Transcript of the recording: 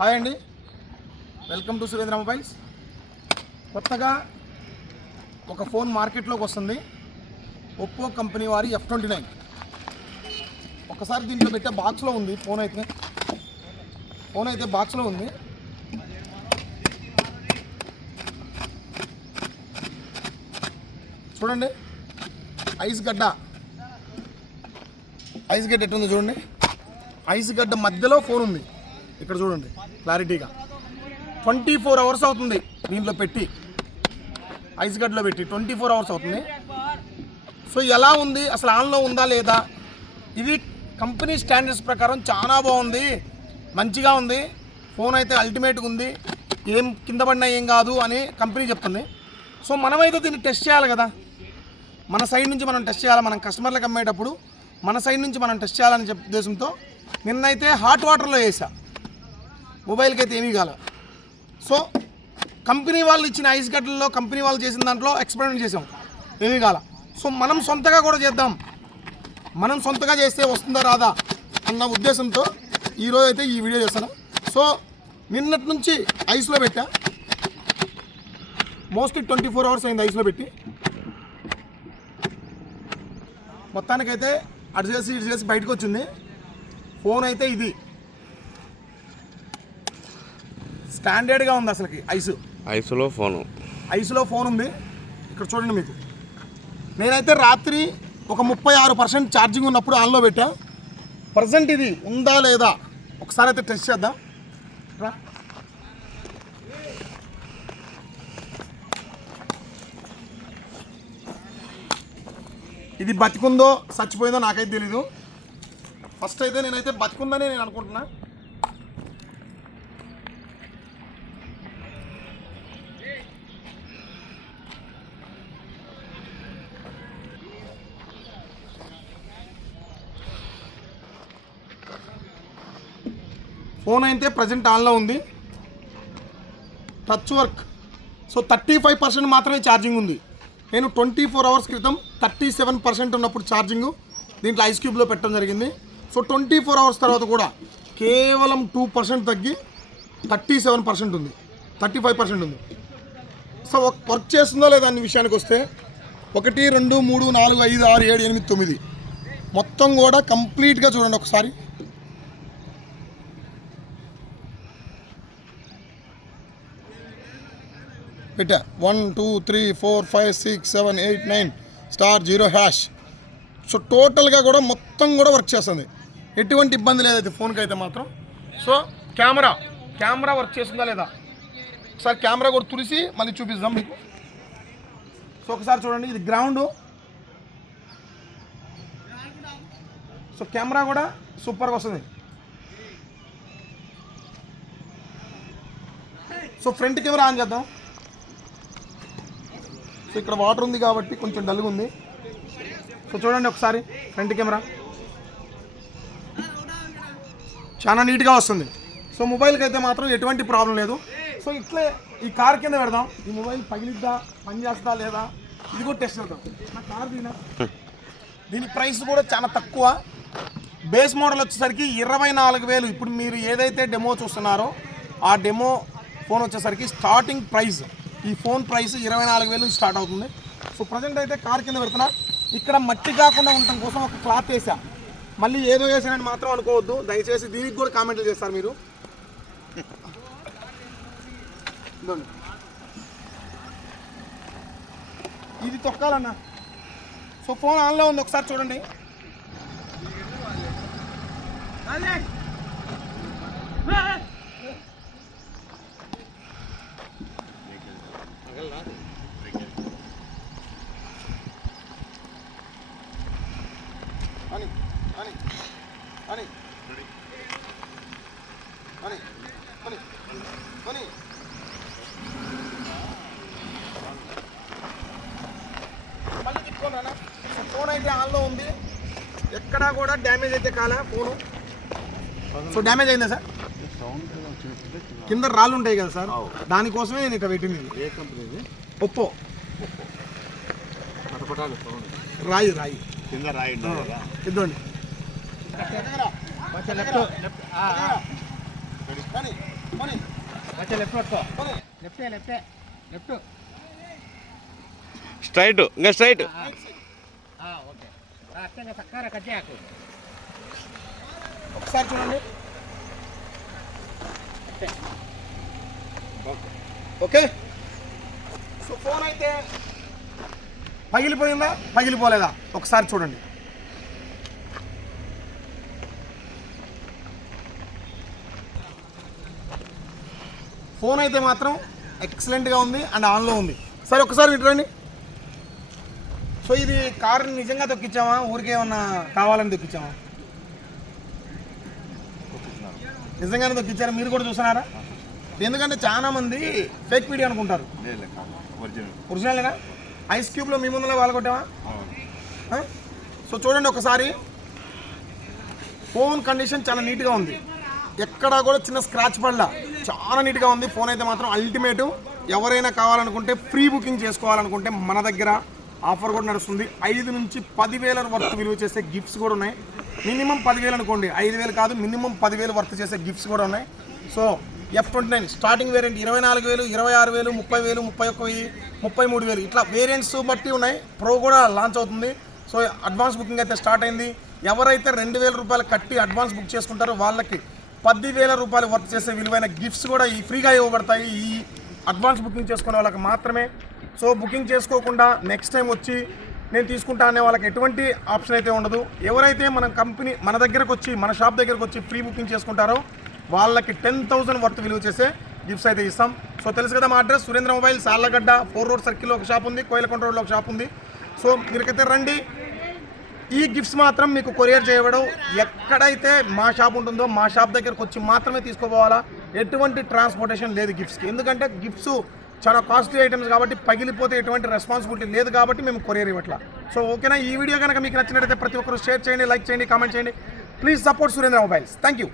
Hi అండి, welcome to Surendra mobiles. కొత్తగా ఒక ఫోన్ మార్కెట్లోకి వస్తుంది, ఒప్పో కంపెనీ వారి F29. ఒకసారి దీంట్లో పెట్టే బాక్స్లో ఉంది. ఫోన్ అయితే బాక్స్లో ఉంది. చూడండి, ఐస్ గడ్డ ఎట్టుంది చూడండి. ఐస్ గడ్డ మధ్యలో ఫోన్ ఉంది. ఇక్కడ చూడండి క్లారిటీగా. 24 అవర్స్ అవుతుంది దీంట్లో పెట్టి, ఐస్ గడ్డలో పెట్టి 24 అవర్స్ అవుతుంది. సో ఎలా ఉంది, అసలు ఆన్లో ఉందా లేదా? ఇది కంపెనీ స్టాండర్డ్స్ ప్రకారం చాలా బాగుంది, మంచిగా ఉంది. ఫోన్ అయితే అల్టిమేట్గా ఉంది, ఏం కింద పడినా ఏం కాదు అని కంపెనీ చెప్తుంది. సో మనమైతే దీన్ని టెస్ట్ చేయాలి కదా, మన సైడ్ నుంచి మనం టెస్ట్ చేయాలి. మనం కస్టమర్లకు అమ్మేటప్పుడు మన సైడ్ నుంచి మనం టెస్ట్ చేయాలని ఉద్దేశంతో నిన్నైతే హాట్ వాటర్లో వేసా. మొబైల్కి అయితే ఏమీ కాల. సో కంపెనీ వాళ్ళు ఇచ్చిన ఐస్ గడ్డల్లో కంపెనీ వాళ్ళు చేసిన దాంట్లో ఎక్స్పెరిమెంట్ చేసాం, ఏమీ కాల. సో మనం సొంతగా కూడా చేద్దాం, మనం సొంతగా చేస్తే వస్తుందా రాదా అన్న ఉద్దేశంతో ఈరోజు అయితే ఈ వీడియో చేస్తాను. సో నిన్నటి నుంచి ఐస్లో పెట్టా, మోస్ట్లీ 24 అవర్స్ అయింది ఐస్లో పెట్టి. మొత్తానికైతే అటు చేసి బయటకు వచ్చింది. ఫోన్ అయితే ఇది స్టాండర్డ్గా ఉంది. అసలుకి ఐస్లో ఫోన్ ఉంది. ఇక్కడ చూడండి, మీకు నేనైతే రాత్రి ఒక 36% ఛార్జింగ్ ఉన్నప్పుడు ఆన్లో పెట్టా. ప్రజెంట్ ఇది ఉందా లేదా ఒకసారి అయితే టెస్ట్ చేద్దాం. ఇది బతికుందో చచ్చిపోయిందో నాకైతే తెలీదు. ఫస్ట్ అయితే నేనైతే బతికుందని నేను అనుకుంటున్నా. ఫోన్ అయితే ప్రజెంట్ ఆన్లో ఉంది, టచ్ వర్క్. సో 35% మాత్రమే ఛార్జింగ్ ఉంది. నేను 24 అవర్స్ క్రితం 37% ఉన్నప్పుడు ఛార్జింగ్ దీంట్లో ఐస్ క్యూబ్లో పెట్టడం జరిగింది. సో 24 అవర్స్ తర్వాత కూడా కేవలం 2% తగ్గి 37% ఉంది, 35% ఉంది. సో వర్క్ చేస్తుందో లేదా అనే విషయానికి వస్తే 1 2 3 4 5 6 7 8 9 మొత్తం కూడా కంప్లీట్గా చూడండి ఒకసారి. పెట్టా 1 2 3 4 5 6 7 8 9 *0#. సో టోటల్గా కూడా మొత్తం కూడా వర్క్ చేస్తుంది, ఎటువంటి ఇబ్బంది లేదైతే ఫోన్కి అయితే మాత్రం. సో కెమెరా వర్క్ చేస్తుందా లేదా ఒకసారి కెమెరా కూడా తుడిసి మళ్ళీ చూపిద్దాం మీకు. సో ఒకసారి చూడండి, ఇది గ్రౌండ్. సో కెమెరా కూడా సూపర్గా వస్తుంది. సో ఫ్రంట్ కెమెరా ఆన్ చేద్దాం. సో ఇక్కడ వాటర్ ఉంది కాబట్టి కొంచెం డల్గా ఉంది. సో చూడండి ఒకసారి, ఫ్రంట్ కెమెరా చాలా నీట్గా వస్తుంది. సో మొబైల్కి అయితే మాత్రం ఎటువంటి ప్రాబ్లం లేదు. సో ఇట్లే ఈ కార్ కింద పెడదాం, ఈ మొబైల్ పగిలిద్దా, పని చేస్తా లేదా, ఇది కూడా టెస్ట్ చేద్దాం. నా కార్ దీని ప్రైస్ కూడా చాలా తక్కువ. బేస్ మోడల్ వచ్చేసరికి 24,000. ఇప్పుడు మీరు ఏదైతే డెమో చూస్తున్నారో ఆ డెమో ఫోన్ వచ్చేసరికి స్టార్టింగ్ ప్రైస్, ఈ ఫోన్ ప్రైస్ 24,000 నుంచి స్టార్ట్ అవుతుంది. సో ప్రజెంట్ అయితే కార్ కింద పెడుతున్నా. ఇక్కడ మట్టి కాకుండా ఉండటం కోసం ఒక క్లాత్ వేసా. మళ్ళీ ఏదో వేసానని మాత్రం అనుకోవద్దు దయచేసి, దీనికి కూడా కామెంట్లు చేస్తారు మీరు. ఇది తొక్కాలన్నా. సో ఫోన్ ఆన్లో ఉంది, ఒకసారి చూడండి. మళ్ళీ తిప్పుకోనా. ఫోన్ అయితే ఆన్లో ఉంది, ఎక్కడా కూడా డ్యామేజ్ అయితే కాలే ఫోను. సో డ్యామేజ్ అయిందా సార్? కింద రాళ్ళు ఉంటాయి కదా సార్, దానికోసమే నేను ఇక్కడ పెట్టింది. ఏ కంపెనీ? ఒప్పో. రాయి కింద రాయి ఇద్దండి. స్ట్రైట్ ఇంకా స్ట్రైట్. ఒకసారి చూడండి. ఓకే, సో ఫోన్ అయితే పగిలిపోయిందా పగిలిపోలేదా ఒకసారి చూడండి. ఫోన్ అయితే మాత్రం ఎక్సలెంట్గా ఉంది అండ్ ఆన్లో ఉంది. సరే ఒకసారి వింటండి. సో ఇది కారు నిజంగా తొక్కించామా, ఊరికే ఏమన్నా కావాలని తొక్కించామా? నిజంగానే తొక్కించారా? మీరు కూడా చూస్తున్నారా? ఎందుకంటే చాలా మంది ఫేక్ వీడియో అనుకుంటారు. ఒరిజినలేనా? ఐస్ క్యూబ్లో మీ ముందులో వాళ్ళకొట్టామా? సో చూడండి ఒకసారి, ఫోన్ కండిషన్ చాలా నీట్గా ఉంది, ఎక్కడా కూడా చిన్న స్క్రాచ్ పడలా, చాలా నీట్గా ఉంది. ఫోన్ అయితే మాత్రం అల్టిమేట్. ఎవరైనా కావాలనుకుంటే ప్రీ బుకింగ్ చేసుకోవాలనుకుంటే మన దగ్గర ఆఫర్ కూడా నడుస్తుంది. 5 నుంచి 10,000 వర్త్ విలువ చేసే గిఫ్ట్స్ కూడా ఉన్నాయి. మినిమం 10,000 అనుకోండి, 5,000 కాదు, మినిమం 10,000 వర్త్ చేసే గిఫ్ట్స్ కూడా ఉన్నాయి. సో F29 స్టార్టింగ్ వేరియంట్ 24,000, 26,000, 30,000, 31,000, 33,000 ఇట్లా వేరియంట్స్ బట్టి ఉన్నాయి. ప్రో కూడా లాంచ్ అవుతుంది. సో అడ్వాన్స్ బుకింగ్ అయితే స్టార్ట్ అయింది. ఎవరైతే 2,000 రూపాయలు కట్టి అడ్వాన్స్ బుక్ చేసుకుంటారో వాళ్ళకి 10,000 రూపాయలు వర్త్ చేసే విలువైన గిఫ్ట్స్ కూడా ఈ ఫ్రీగా ఇవ్వబడతాయి ఈ అడ్వాన్స్ బుకింగ్ చేసుకునే వాళ్ళకి మాత్రమే. సో బుకింగ్ చేసుకోకుండా నెక్స్ట్ టైం వచ్చి నేను తీసుకుంటా అనే వాళ్ళకి ఎటువంటి ఆప్షన్ అయితే ఉండదు. ఎవరైతే మన దగ్గరకు వచ్చి మన షాప్ దగ్గరకు వచ్చి ఫ్రీ బుకింగ్ చేసుకుంటారో వాళ్ళకి 10,000 వర్త్ విలువ చేసే గిఫ్ట్స్ అయితే ఇస్తాం. సో తెలుసు కదా మా అడ్రస్, సురేంద్ర మొబైల్, సార్లగడ్డ 4 రోడ్ సర్కిల్లో ఒక షాప్ ఉంది, కోయిలకొండ రోడ్లో ఒక షాప్ ఉంది. సో మీరుకైతే రండి. ఈ గిఫ్ట్స్ మాత్రం మీకు కొరియర్ చేయడం, ఎక్కడైతే మా షాప్ ఉంటుందో మా షాప్ దగ్గరకు వచ్చి మాత్రమే తీసుకోపోవాలా. ఎటువంటి ట్రాన్స్పోర్టేషన్ లేదు గిఫ్ట్స్కి, ఎందుకంటే గిఫ్ట్స్ చాలా కాస్ట్లీ ఐటమ్స్ కాబట్టి పగిలిపోతే ఎటువంటి రెస్పాన్సిబిలిటీ లేదు కాబట్టి మేము కొరియర్ ఇవ్వట్లా. సో ఓకేనా? ఈ వీడియో కనుక మీకు నచ్చినట్లయితే ప్రతి ఒక్కరు షేర్ చేయండి, లైక్ చేయండి, కామెంట్ చేయండి. Please support Surendra mobiles. Thank you.